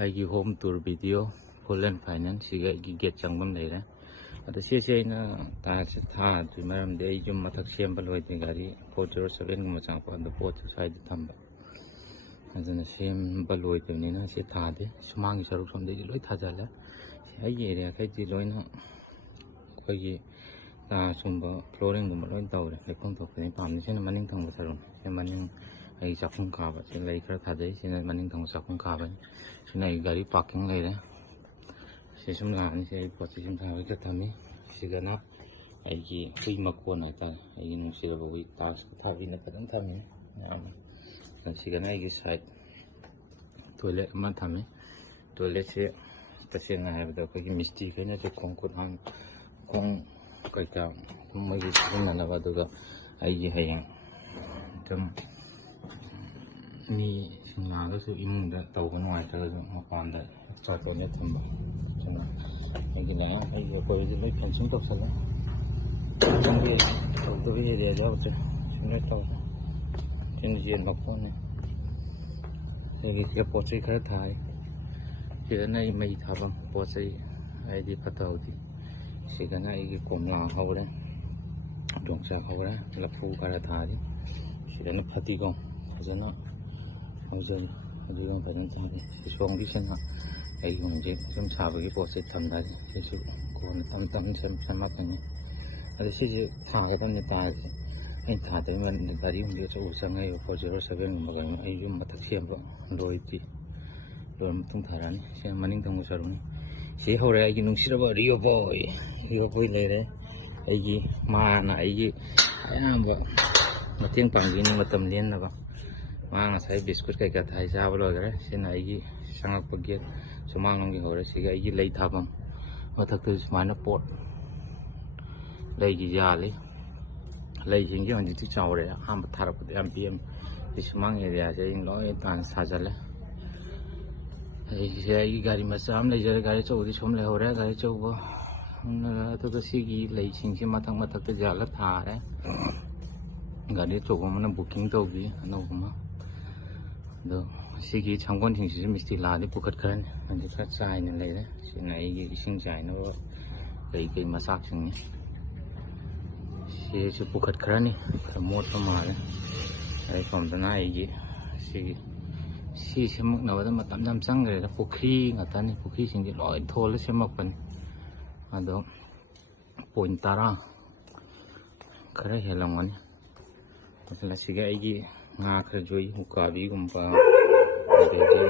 ꯑꯩꯒꯤ home tour video full and final ꯁꯤꯒ ꯑꯩꯒꯤ ꯒꯦꯠ ꯆꯪꯐꯝ ꯂꯩꯔꯦ ꯑꯗꯣ ꯁꯤꯁꯦ ꯑꯩꯅ ꯇꯥꯏꯜꯁꯦ ꯊꯥꯗ꯭ꯔꯤ ꯃꯔꯝꯗꯤ ꯑꯩ ꯌꯨꯝ ꯃꯊꯛ ꯁꯦꯝꯕ ꯂꯣꯏꯗꯦ ꯒꯥꯔꯤ 407ꯒꯨꯝꯕ ꯆꯪꯉꯛꯄ ꯑꯗꯣ ꯄꯣꯠꯁꯨ ꯁ꯭ꯋꯥꯏꯗ ꯊꯝꯕ ꯑꯗꯨꯅ ꯁꯦꯝꯕ ꯂꯣꯏꯗꯕꯅꯤꯅ ꯁꯤ ꯊꯥꯗꯦ ꯁꯨꯃꯥꯡꯒꯤ ꯁꯔꯨꯛ ꯁꯣꯝꯗꯩꯗꯤ ꯂꯣꯏ ꯊꯥꯖꯜꯂꯦ ꯑꯩꯒꯤ ꯑꯦꯔꯤꯌꯥꯈꯩꯗꯤ ꯂꯣꯏꯅ ꯑꯩꯈꯣꯏꯒꯤ ꯁꯨꯝꯕ ꯐ꯭ꯂꯣꯔꯤꯡꯒꯨꯝꯕ ꯂꯣꯏ ꯇꯧꯔꯦ ꯂꯩꯐꯝ ꯊꯣꯛꯄꯅꯤ ꯄꯥꯝꯃꯤ ꯁꯤꯅ ꯃꯅꯤꯡ ꯊꯪꯕ ꯁꯔꯨꯛꯅꯤ ꯁꯤ ꯃꯅꯤꯡ ꯑꯩ ꯆꯥꯛꯈꯨꯝ ꯀꯥꯕ ꯁꯤ ꯂꯩ ꯈꯔ ꯊꯥꯖꯩ ꯁꯤꯅ ꯃꯅꯤꯡ ꯊꯪꯕ ꯆꯥꯛꯈꯨꯝ ꯀꯥꯕꯅꯤ ꯁꯤꯅ ꯑꯩ ꯒꯥꯔꯤ ꯄꯥꯔꯀꯤꯡ ꯂꯩꯔꯦ ꯁꯤ ꯁꯨꯝ ꯂꯥꯛꯑꯅꯤ ꯁꯤ ꯑꯩ ꯄꯣꯠ ꯆꯩ ꯁꯨꯝ ꯊꯥꯕꯒꯤ ꯊꯝꯃꯤ ꯁꯤꯒꯅ ꯑꯩꯒꯤ ꯍꯨꯏ ꯃꯀꯣꯟ ꯍꯥꯏꯇꯥꯔꯦ ꯑꯩꯒꯤ ꯅꯨꯡꯁꯤꯔꯕ ꯍꯨꯏ ꯇꯥꯛꯁ ꯊꯥꯕꯤꯅ ꯐꯖꯅ ꯊꯝꯃꯤ ꯁꯤꯒꯅ ꯑꯩꯒꯤ ꯁꯥꯏꯠ ꯇꯣꯏꯂꯦꯠ ꯑꯃ ꯊꯝꯃꯤ ꯇꯣꯏꯂꯦꯠꯁꯦ ꯇꯁꯦꯡꯅ ꯍꯥꯏꯔꯕꯗ ꯑꯩꯈꯣꯏꯒꯤ ꯃꯤꯁꯇ꯭ꯔꯤꯈꯩꯅꯁꯨ ꯈꯣꯡ ꯀꯩꯀꯥ ꯃꯣꯏꯒꯤ ꯁꯤꯖꯤꯟꯅꯅꯕ ꯑꯗꯨꯒ ꯑꯩꯒꯤ ꯍꯌꯦꯡ ꯑꯗꯨꯝ ꯃꯤꯁꯤꯡ ꯂꯥꯛꯑꯒꯁꯨ ꯏꯃꯨꯡꯗ ꯇꯧꯕ ꯅꯨꯡꯉꯥꯏꯇ꯭ꯔꯒꯁꯨ ꯃꯄꯥꯟꯗ ꯑꯦꯛꯁꯇ꯭ꯔꯥ ꯇꯣꯏꯂꯦꯠ ꯊꯝꯕ ꯑꯗꯨꯅ ꯑꯩꯒꯤ ꯑꯀꯣꯏꯕꯁꯤ ꯂꯣꯏ ꯐꯦꯟꯁꯤꯡ ꯇꯧꯁꯜꯂꯦ ꯇꯧꯗꯕ ꯑꯦꯔꯤꯌꯥ ꯌꯥꯎꯗ꯭ꯔꯦ ꯁꯤꯂꯣꯏ ꯇꯧꯔꯦ ꯁꯤꯅ ꯌꯦꯟ ꯃꯀꯣꯟꯅꯤ ꯑꯩꯒꯤ ꯄꯣꯠ ꯆꯩ ꯈꯔ ꯊꯥꯏ ꯁꯤꯗꯅ ꯑꯩ ꯃꯩ ꯊꯥꯐꯝ ꯄꯣꯠ ꯆꯩ ꯍꯥꯏꯗꯤ ꯐꯠꯇ ꯍꯥꯎꯊꯤ ꯁꯤꯗꯅ ꯑꯩꯒꯤ ꯀꯣꯝꯂꯥ ꯍꯧꯔꯦ ꯌꯣꯡꯆꯥꯛ ꯍꯧꯔꯦ ꯂꯐꯨ ꯈꯔ ꯊꯥꯔꯤ ꯁꯤꯗꯅ ꯐꯗꯤꯒꯣꯝ ꯐꯖꯅ ꯍꯧꯖꯔꯤ ꯐꯗꯤꯒꯣꯝ ꯐꯖꯅ ꯊꯥꯔꯤ ꯁꯣꯝꯒꯤꯁꯤꯅ ꯑꯩꯒꯤ ꯍꯧꯖꯤꯛ ꯁꯨꯝ ꯁꯥꯕꯒꯤ ꯄꯣꯠ ꯆꯩ ꯊꯝꯗꯥꯔꯤ ꯁꯤꯁꯨ ꯀꯣꯟꯅ ꯇꯞꯅ ꯁꯦꯝꯃꯛꯀꯅꯤ ꯑꯗꯣ ꯁꯤꯁꯦ ꯊꯥꯒꯗꯕꯅꯤ ꯇꯥꯔꯁꯦ ꯑꯩꯅ ꯊꯥꯗꯕ ꯃꯔꯝꯗ ꯒꯥꯔꯤ ꯍꯨꯝꯗꯤ ꯑꯆꯧꯕ ꯆꯪꯉꯛꯏꯕ 407ꯒꯨꯝꯕ ꯀꯩꯅꯣ ꯑꯩ ꯌꯨꯝ ꯃꯊꯛ ꯁꯦꯝꯕ ꯂꯣꯏꯗ꯭ꯔꯤ ꯂꯣꯏꯔ ꯃꯇꯨꯡ ꯊꯥꯔꯛꯑꯅꯤ ꯁꯤꯅ ꯃꯅꯤꯡ ꯊꯪꯕ ꯁꯔꯨꯛꯅꯤ ꯁꯤ ꯍꯧꯔꯦ ꯑꯩꯒꯤ ꯅꯨꯡꯁꯤꯔꯕ ꯔꯤꯌꯣ ꯕꯣꯏ ꯂꯩꯔꯦ ꯑꯩꯒꯤ ꯃꯥꯅ ꯑꯩꯒꯤ ꯑꯌꯥꯝꯕ ꯃꯇꯦꯡ ꯄꯥꯡꯕꯤꯅꯤ ꯃꯇꯝ ꯂꯦꯟꯅꯕ ꯃꯥ ꯉꯁꯥꯏ ꯕꯤꯁꯀꯨꯠ ꯀꯩꯀꯥ ꯊꯥꯏ ꯆꯥꯕ ꯂꯣꯏꯈꯔꯦ ꯁꯤꯅ ꯑꯩꯒꯤ ꯆꯪꯉꯛꯄ ꯒꯦꯠ ꯁꯨꯃꯥꯡꯂꯣꯝꯒꯤ ꯍꯧꯔꯦ ꯁꯤꯒ ꯑꯩꯒꯤ ꯂꯩ ꯊꯥꯐꯝ ꯃꯊꯛꯇꯁꯨ ꯁꯨꯃꯥꯏꯅ ꯄꯣꯠ ꯂꯩꯒꯤ ꯌꯥꯜꯂꯤ ꯂꯩꯁꯤꯡꯁꯦ ꯍꯧꯖꯤꯛꯇꯤ ꯆꯥꯎꯔꯦ ꯑꯍꯥꯟꯕ ꯊꯥꯔꯛꯄꯗ ꯌꯥꯝ ꯄꯤꯑꯝꯃꯤ ꯁꯤ ꯁꯨꯃꯥꯡ ꯑꯦꯔꯤꯌꯥꯁꯦ ꯑꯩꯅ ꯂꯣꯏ ꯇꯥꯟꯅ ꯁꯥꯖꯜꯂꯦ ꯑꯩꯒꯤ ꯒꯥꯔꯤ ꯃꯆꯥ ꯑꯃ ꯂꯩꯖꯔꯦ ꯒꯥꯔꯤ ꯑꯆꯧꯕꯗꯤ ꯁꯣꯝ ꯂꯩꯍꯧꯔꯦ ꯒꯥꯔꯤ ꯑꯆꯧꯕ ꯑꯗꯨꯒ ꯁꯤꯒꯤ ꯂꯩꯁꯤꯡꯁꯤ ꯃꯊꯛꯇ ꯌꯥꯜꯂ ꯊꯥꯔꯦ ꯒꯥꯔꯤ ꯑꯆꯧꯕ ꯑꯃꯅ ꯕꯨꯛꯀꯤꯡ ꯇꯧꯕꯤ ꯑꯅꯧꯕ ꯑꯃ ꯑꯗꯣ ꯁꯤꯒꯤ ꯁꯪꯒꯣꯜꯁꯤꯡꯁꯤꯁꯨ ꯃꯤꯁꯇ꯭ꯔꯤ ꯂꯥꯛꯑꯗꯤ ꯄꯨꯈꯠꯈ꯭ꯔꯅꯤ ꯍꯧꯖꯤꯛ ꯈꯔ ꯆꯥꯏꯅ ꯂꯩꯔꯦ ꯁꯤꯅ ꯑꯩꯒꯤ ꯏꯁꯤꯡ ꯆꯥꯏꯅꯕ ꯀꯩ ꯃꯆꯥꯛꯁꯤꯡꯅꯤ ꯁꯤꯁꯨ ꯄꯨꯈꯠꯈ꯭ꯔꯅꯤ ꯈꯔ ꯃꯣꯠꯄ ꯃꯥꯜꯂꯦ ꯑꯗꯩ ꯁꯣꯝꯗꯅ ꯑꯩꯒꯤ ꯁꯤ ꯁꯦꯝꯃꯛꯅꯕꯗ ꯃꯇꯝ ꯌꯥꯝ ꯆꯪꯈ꯭ꯔꯦꯗ ꯄꯨꯈ꯭ꯔꯤ ꯉꯥꯛꯇꯅꯤ ꯄꯨꯈ꯭ꯔꯤꯁꯤꯡꯁꯦ ꯂꯣꯏ ꯊꯣꯜꯂ ꯁꯦꯝꯃꯛꯄꯅꯤ ꯑꯗꯣ ꯄꯣꯏꯟ 10 ꯈꯔ ꯍꯦꯜꯂꯝꯒꯅꯤ ꯑꯁꯤꯒ ꯑꯩꯒꯤ ꯉꯥ ꯈꯔ ꯌꯣꯛꯏ ꯎꯀꯥꯕꯤꯒꯨꯝꯕ ꯑꯗꯒꯤ